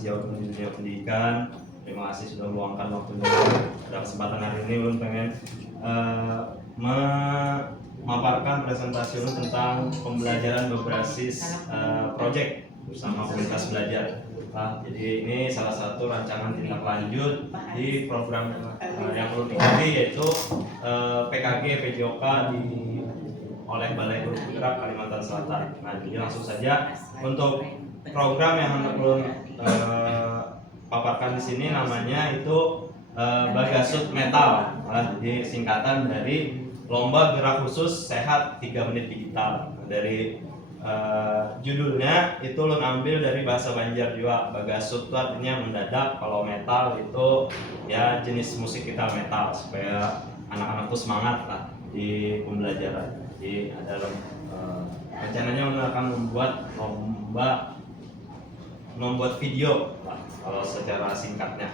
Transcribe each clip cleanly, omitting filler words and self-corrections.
sejauh ini dunia pendidikan. Terima kasih sudah meluangkan waktunya pada kesempatan hari ini. Ulun pengen memaparkan presentasi Ulun tentang pembelajaran berbasis project bersama komunitas belajar. Jadi ini salah satu rancangan tindak lanjut di program yang Ulun ikuti, yaitu PKG PJOK oleh Balai Guru Bergerak Kalimantan Selatan. Nah, jadi langsung saja untuk program yang hendak Ulun paparkan di sini namanya itu Bagasut Metal. Jadi singkatan dari Lomba Gerak Khusus Sehat 3 Menit Digital. Dari judulnya itu Ulun ambil dari bahasa Banjar juga. Bagasut itu artinya mendadak, kalau metal itu ya jenis musik kita metal, supaya anak-anak tuh semangat lah di pembelajaran. Jadi ada rencananya Ulun akan membuat video lah, kalau secara singkatnya.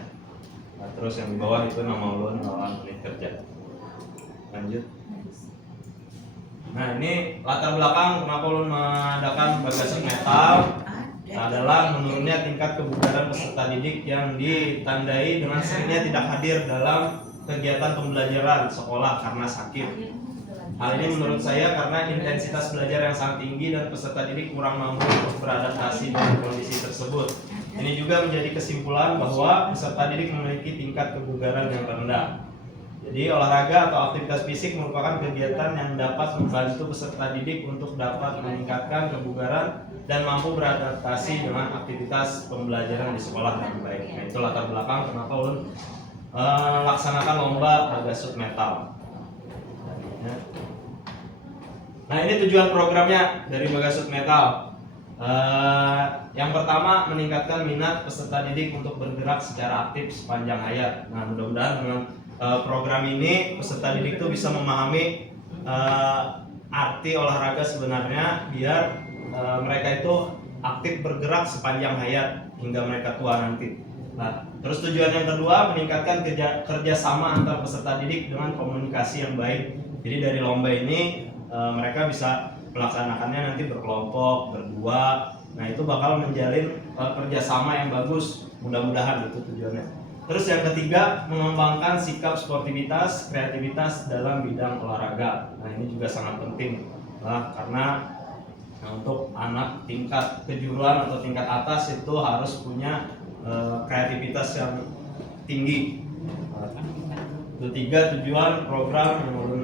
Nah, terus yang di bawah itu nama Ulun, lawan unit kerja. Lanjut. Nah, ini latar belakang kenapa Ulun mengadakan Bagasut Metal adalah menurunnya tingkat kebugaran peserta didik yang ditandai dengan seringnya tidak hadir dalam kegiatan pembelajaran sekolah karena sakit. Hal ini menurut saya karena intensitas belajar yang sangat tinggi dan peserta didik kurang mampu untuk beradaptasi dengan kondisi tersebut. Ini juga menjadi kesimpulan bahwa peserta didik memiliki tingkat kebugaran yang rendah. Jadi olahraga atau aktivitas fisik merupakan kegiatan yang dapat membantu peserta didik untuk dapat meningkatkan kebugaran dan mampu beradaptasi dengan aktivitas pembelajaran di sekolah dengan baik. Nah, itu latar belakang kenapa Ulun laksanakan lomba Bagasut Metal. Nah, ini tujuan programnya dari Bagasut Metal. Yang pertama, meningkatkan minat peserta didik untuk bergerak secara aktif sepanjang hayat. Nah, mudah-mudahan dengan program ini peserta didik itu bisa memahami arti olahraga sebenarnya, biar mereka itu aktif bergerak sepanjang hayat hingga mereka tua nanti. Nah, terus tujuan yang kedua, meningkatkan kerjasama antar peserta didik dengan komunikasi yang baik. Jadi dari lomba ini mereka bisa melaksanakannya nanti berkelompok, berdua. Nah, itu bakal menjalin kerjasama yang bagus, mudah-mudahan itu tujuannya. Terus yang ketiga, mengembangkan sikap sportivitas, kreativitas dalam bidang olahraga. Nah, ini juga sangat penting karena untuk anak tingkat kejuruan atau tingkat atas itu harus punya kreativitas yang tinggi. Itu 3 tujuan program yang Ulun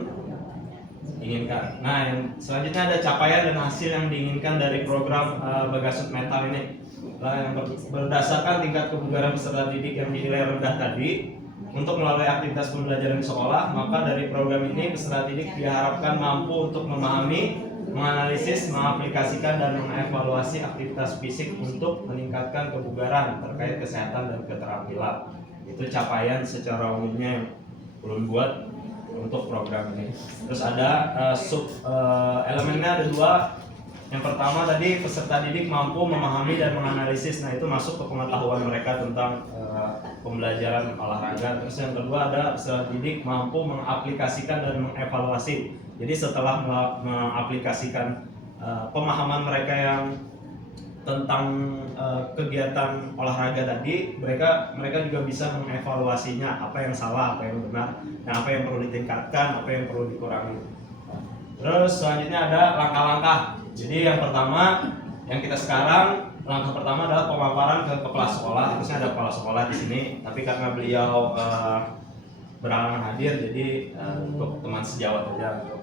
inginkan. Nah, yang selanjutnya ada capaian dan hasil yang diinginkan dari program Bagasut Metal ini. Yang berdasarkan tingkat kebugaran peserta didik yang dinilai rendah tadi, untuk melalui aktivitas pembelajaran di sekolah, maka dari program ini peserta didik diharapkan mampu untuk memahami, menganalisis, mengaplikasikan dan mengevaluasi aktivitas fisik untuk meningkatkan kebugaran terkait kesehatan dan keterampilan. Itu capaian secara umumnya yang belum buat untuk program ini. Terus ada elemennya ada 2. Yang pertama tadi, peserta didik mampu memahami dan menganalisis. Nah, itu masuk ke pengetahuan mereka tentang pembelajaran olahraga. Terus yang kedua ada peserta didik mampu mengaplikasikan dan mengevaluasi. Jadi setelah mengaplikasikan pemahaman mereka yang tentang kegiatan olahraga tadi, mereka juga bisa mengevaluasinya, apa yang salah, apa yang benar, nah apa yang perlu ditingkatkan, apa yang perlu dikurangi. Terus selanjutnya ada langkah-langkah. Jadi yang pertama, yang kita sekarang, langkah pertama adalah pemaparan ke kepala sekolah. Harusnya ada kepala sekolah di sini, tapi karena beliau berhalangan hadir, jadi untuk teman sejawat saja untuk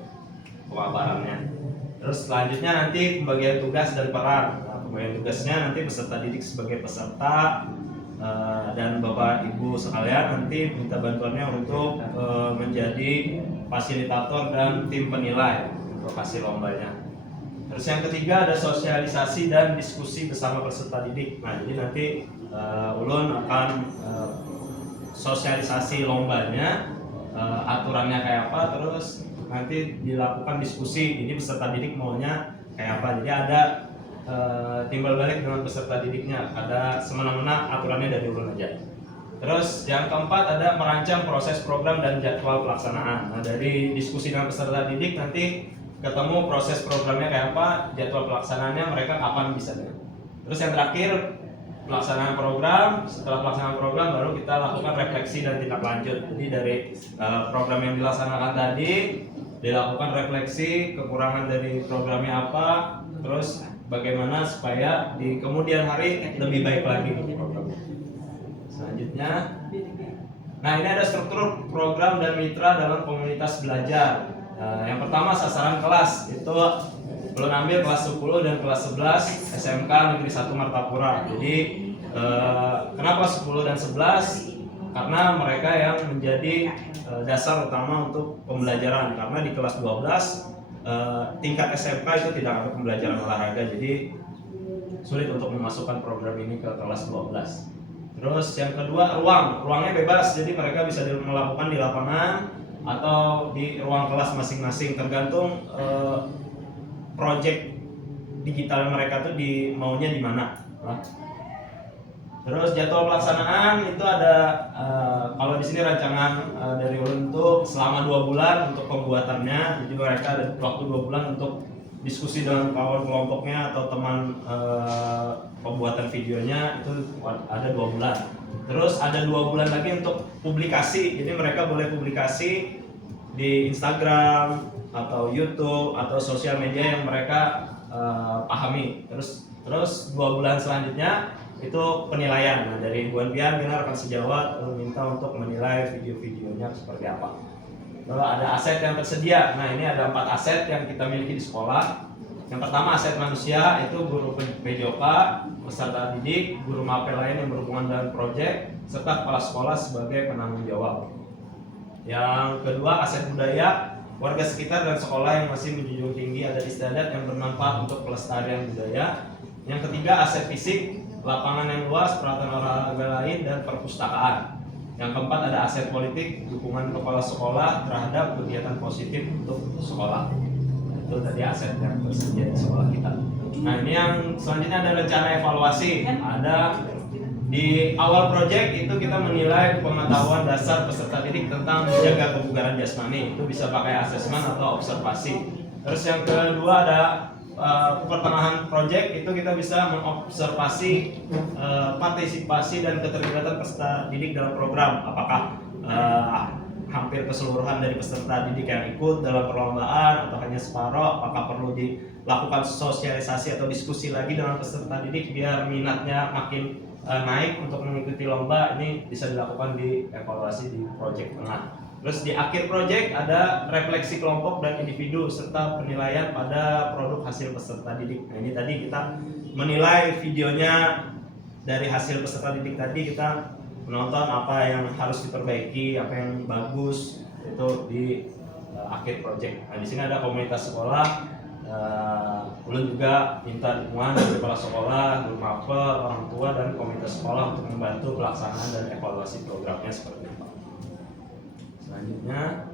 pemaparannya. Terus selanjutnya nanti pembagian tugas dan peran. Nah, pembagian tugasnya nanti peserta didik sebagai peserta, dan Bapak Ibu sekalian nanti minta bantuannya untuk menjadi fasilitator dan tim penilai untuk hasil lombanya. Terus yang ketiga ada sosialisasi dan diskusi bersama peserta didik. Nah, jadi nanti Ulun akan sosialisasi lombanya, aturannya kayak apa, terus nanti dilakukan diskusi. Ini peserta didik maunya kayak apa. Jadi ada timbal balik dengan peserta didiknya. Ada semena-mena aturannya dari Ulun aja. Terus yang keempat ada merancang proses program dan jadwal pelaksanaan. Nah, dari diskusi dengan peserta didik nanti ketemu proses programnya kayak apa, jadwal pelaksanaannya mereka kapan bisa. Terus yang terakhir pelaksanaan program. Setelah pelaksanaan program baru kita lakukan refleksi dan tindak lanjut. Jadi dari program yang dilaksanakan tadi dilakukan refleksi kekurangan dari programnya apa, terus bagaimana supaya di kemudian hari lebih baik lagi programnya. Selanjutnya, nah ini ada struktur program dan mitra dalam komunitas belajar. Yang pertama sasaran kelas, itu belum ambil kelas 10 dan kelas 11 SMK Negeri 1 Martapura. Jadi kenapa 10 dan 11? Karena mereka yang menjadi dasar utama untuk pembelajaran, karena di kelas 12 tingkat SMK itu tidak ada pembelajaran olahraga, jadi sulit untuk memasukkan program ini ke kelas 12. Terus yang kedua, ruangnya bebas, jadi mereka bisa melakukan di lapangan atau di ruang kelas masing-masing, tergantung project digital mereka tuh maunya di mana. Terus jadwal pelaksanaan itu ada kalau di sini rancangan dari ulun itu selama 2 bulan untuk pembuatannya, jadi mereka ada waktu 2 bulan untuk diskusi dengan kawan kelompoknya atau teman pembuatan videonya, itu ada 2 bulan. Terus ada 2 bulan lagi untuk publikasi, jadi mereka boleh publikasi di Instagram atau YouTube atau sosial media yang mereka pahami. Terus 2 bulan selanjutnya itu penilaian. Nah, dari Ibu Bian rekan sejawat meminta untuk menilai video-videonya seperti apa. Lalu ada aset yang tersedia. Nah, ini ada 4 aset yang kita miliki di sekolah. Yang pertama aset manusia, itu guru PJOK, peserta didik, guru mapel lain yang berhubungan dengan proyek, serta kepala sekolah sebagai penanggung jawab. Yang kedua aset budaya, warga sekitar dan sekolah yang masih menjunjung tinggi adat istiadat yang bermanfaat untuk pelestarian budaya. Yang ketiga aset fisik, lapangan yang luas, peralatan olahraga lain, dan perpustakaan. Yang keempat ada aset politik, dukungan kepala sekolah terhadap kegiatan positif untuk sekolah. Itu tadi aset yang tersedia di sekolah kita. Nah, ini yang selanjutnya ada rencana evaluasi. Ada di awal proyek itu kita menilai pengetahuan dasar peserta didik tentang menjaga kebugaran jasmani. Itu bisa pakai asesmen atau observasi. Terus yang kedua ada pertengahan proyek itu kita bisa mengobservasi partisipasi dan keterlibatan peserta didik dalam program, apakah hampir keseluruhan dari peserta didik yang ikut dalam perlombaan atau hanya separuh, apakah perlu dilakukan sosialisasi atau diskusi lagi dengan peserta didik biar minatnya makin naik untuk mengikuti lomba. Ini bisa dilakukan di evaluasi di proyek tengah. Terus di akhir proyek ada refleksi kelompok dan individu serta penilaian pada produk hasil peserta didik. Nah, ini tadi kita menilai videonya dari hasil peserta didik tadi, kita menonton apa yang harus diperbaiki, apa yang bagus, itu di akhir proyek. Nah, di sini ada komunitas sekolah, ulun juga minta dukungan dari kepala sekolah, guru mapel, orang tua, dan komunitas sekolah untuk membantu pelaksanaan dan evaluasi programnya seperti itu. Selanjutnya,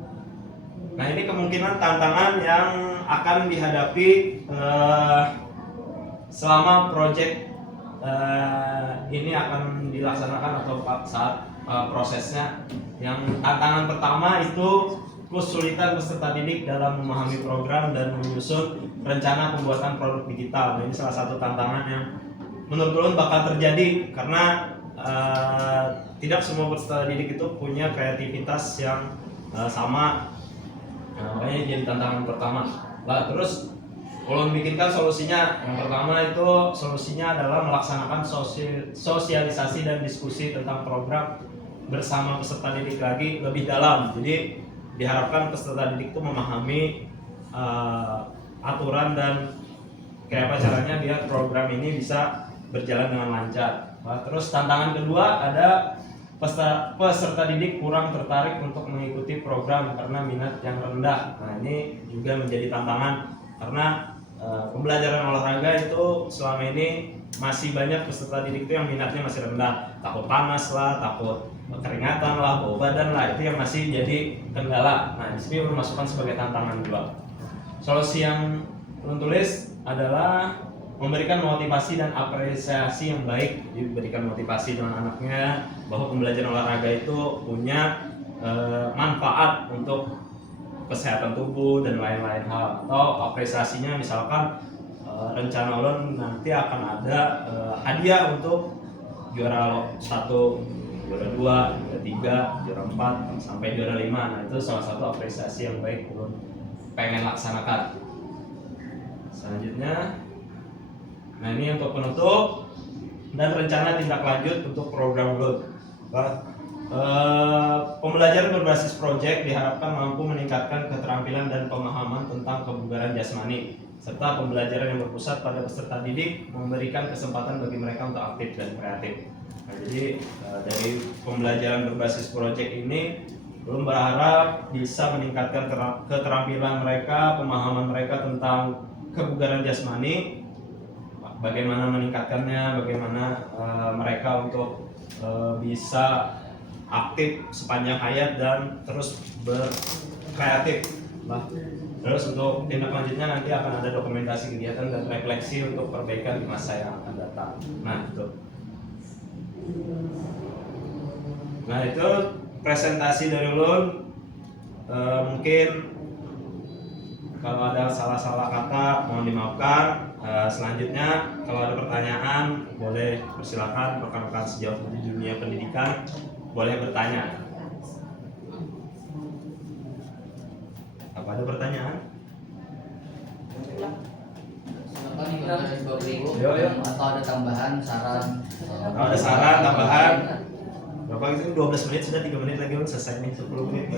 nah ini kemungkinan tantangan yang akan dihadapi selama proyek ini akan dilaksanakan atau saat prosesnya. Yang tantangan pertama itu kesulitan peserta didik dalam memahami program dan menyusun rencana pembuatan produk digital. Nah, ini salah satu tantangan yang menurut ulun bakal terjadi karena tidak semua peserta didik itu punya kreativitas yang sama. Makanya jadi tantangan pertama. Lah, terus ulun bikinkan solusinya. Yang pertama itu solusinya adalah melaksanakan sosialisasi dan diskusi tentang program bersama peserta didik lagi lebih dalam. Jadi diharapkan peserta didik itu memahami aturan dan kayak apa caranya biar program ini bisa berjalan dengan lancar. Nah, terus tantangan kedua ada peserta didik kurang tertarik untuk mengikuti program karena minat yang rendah. Nah, ini juga menjadi tantangan karena pembelajaran olahraga itu selama ini masih banyak peserta didik itu yang minatnya masih rendah, takut panas lah, takut keringatan lah, bau badan lah, itu yang masih jadi kendala. Nah, di sini ulun masukkan sebagai tantangan juga. Solusi yang ulun tulis adalah memberikan motivasi dan apresiasi yang baik. Diberikan motivasi dengan anaknya bahwa pembelajaran olahraga itu punya manfaat untuk kesehatan tubuh dan lain-lain hal. Atau apresiasinya misalkan rencana ulun nanti akan ada hadiah untuk juara 1, juara 2, juara 3, juara 4 sampai juara 5. Nah, itu salah satu apresiasi yang baik Ulun pengen laksanakan. Selanjutnya, nah ini untuk penutup dan rencana tindak lanjut untuk program Ulun. Pembelajaran berbasis proyek diharapkan mampu meningkatkan keterampilan dan pemahaman tentang kebugaran jasmani, serta pembelajaran yang berpusat pada peserta didik memberikan kesempatan bagi mereka untuk aktif dan kreatif. Nah, jadi dari pembelajaran berbasis proyek ini belum berharap bisa meningkatkan keterampilan mereka, pemahaman mereka tentang kebugaran jasmani, bagaimana meningkatkannya, bagaimana mereka untuk bisa aktif sepanjang hayat dan terus berkreatif. Terus untuk tindak lanjutnya nanti akan ada dokumentasi kegiatan dan refleksi untuk perbaikan di masa yang akan datang. Nah itu presentasi dari Ulun. Mungkin kalau ada salah-salah kata mohon dimaafkan. Selanjutnya kalau ada pertanyaan boleh persilakan rekan-rekan sejauh di dunia pendidikan boleh bertanya. Apa ada pertanyaan? Silakan nih kalau ada 20.000 atau ada tambahan saran. Kalau ada saran tambahan berapa itu 12 menit sudah 3 menit lagi selesai nih 10 menit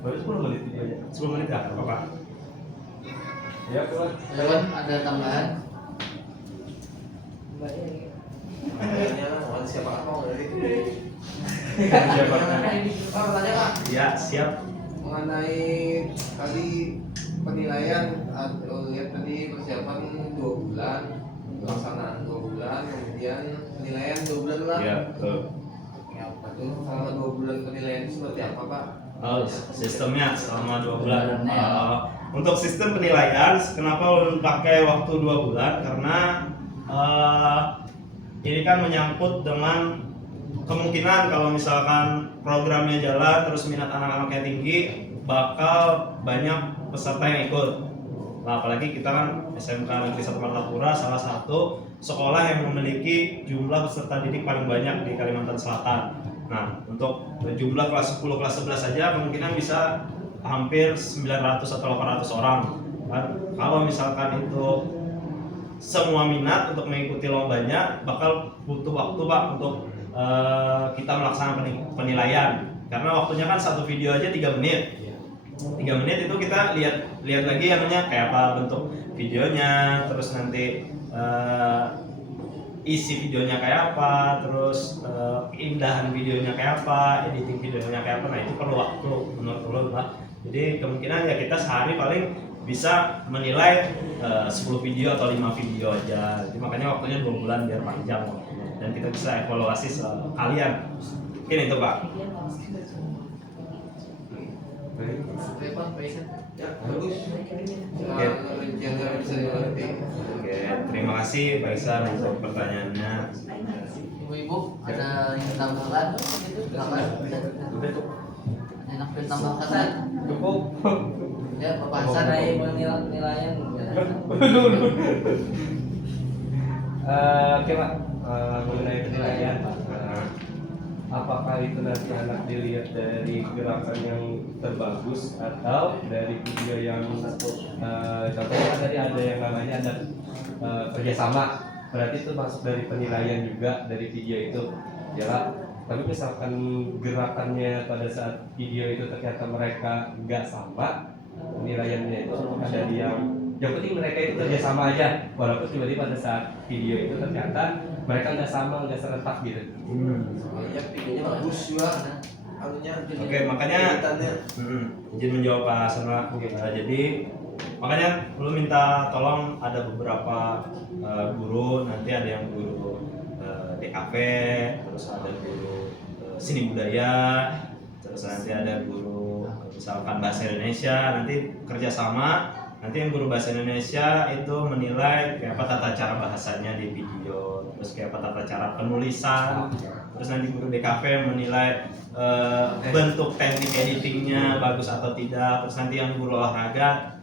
baru 10 menit itu aja 10 menit ya apa-apa ya kuat ada tambahan siapa mau dari siapa Pak bertanya Pak ya siap mengenai tadi penilaian lihat tadi persiapan 2 bulan pelaksanaan 2 bulan kemudian penilaian 2 bulan lah ya betul selama 2 bulan penilaian itu seperti apa Pak? Sistemnya selama 2 bulan. Untuk sistem penilaian, kenapa ulun pakai waktu 2 bulan? Karena ini kan menyangkut dengan kemungkinan kalau misalkan programnya jalan terus minat anak-anaknya tinggi, bakal banyak peserta yang ikut. Nah, apalagi kita kan SMK Negeri 1 Martapura salah satu sekolah yang memiliki jumlah peserta didik paling banyak di Kalimantan Selatan. Nah, untuk jumlah kelas 10, kelas 11 saja kemungkinan bisa hampir 900 atau 800 orang. Dan kalau misalkan itu semua minat untuk mengikuti lombanya, bakal butuh waktu Pak untuk kita melaksanakan penilaian. Karena waktunya kan satu video aja 3 menit. 3 menit itu kita lihat lagi anunya kayak apa bentuk videonya, terus nanti isi videonya kayak apa, terus keindahan videonya kayak apa, editing videonya kayak apa. Nah itu perlu waktu menurut ulun Pak. Jadi kemungkinan ya kita sehari paling bisa menilai 10 video atau 5 video aja. Jadi makanya waktunya 2 bulan biar panjang waktunya dan kita bisa evaluasi kalian. Mungkin itu Pak. Ya, bagus. Jangan bisa dimengerti. Oke, terima kasih Pak Iksan untuk pertanyaannya. Ibu-ibu ada yang tambahkan? Silakan. Enak ditambahkan. Cukup. Ya, Bapak Hasan penilaian. Oke Pak, mengenai penilaian, apakah itu nanti anak dilihat dari gerakan yang terbagus atau dari video yang contohnya tadi ada yang namanya ada kerjasama, berarti itu masuk dari penilaian juga dari video itu ya. Tapi misalkan gerakannya pada saat video itu ternyata mereka nggak sama, penilaiannya itu ada yang penting mereka itu kerjasama aja, walaupun tiba-tiba pada saat video itu ternyata mereka nggak sama, nggak serentak gitu. Soalnya videonya bagus juga. Anunya. Oke, makanya izin menjawab Pak Hasan. Jadi makanya lu minta tolong ada beberapa guru, nanti ada yang guru DKV, terus ada guru seni budaya, terus nanti ada guru misalkan bahasa Indonesia, nanti kerjasama. Nanti yang guru bahasa Indonesia itu menilai kayak apa tata cara bahasanya di video, terus kayak apa tata cara penulisan, terus nanti guru DKV menilai bentuk teknik editingnya bagus atau tidak, terus nanti yang guru olahraga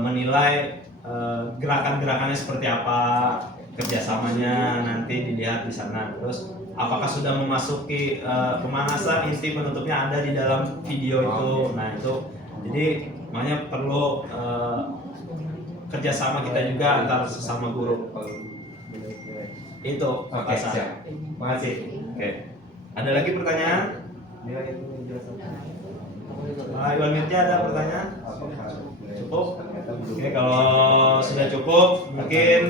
menilai gerakan-gerakannya seperti apa, kerjasamanya nanti dilihat di sana. Terus apakah sudah memasuki pemanasan, inti penutupnya ada di dalam video itu. Nah itu jadi makanya perlu kerjasama kita juga antar sesama guru. Itu Oke, Pak Hasan. siap. Makasih. Oke. Ada lagi pertanyaan? Nilai itu menjelaskan Iwan Mirja ada pertanyaan? apakah Cukup? ternyata belum. Oke, kalau sudah cukup mungkin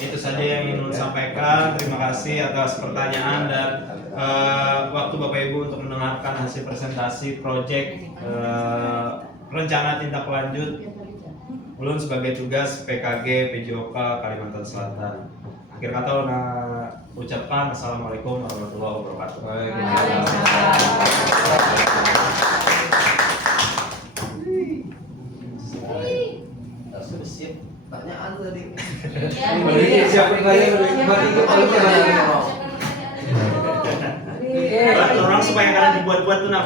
itu saja yang ingin Nun sampaikan. Terima kasih atas pertanyaan dan waktu Bapak Ibu untuk mendengarkan hasil presentasi proyek rencana tindak lanjut Ulun sebagai tugas PKG PJOK Kalimantan Selatan. Akhir kata Ulun ucapkan Assalamualaikum warahmatullahi wabarakatuh. Sudah siap pertanyaan tadi. Siapa Orang supaya kalian dibuat-buat tuh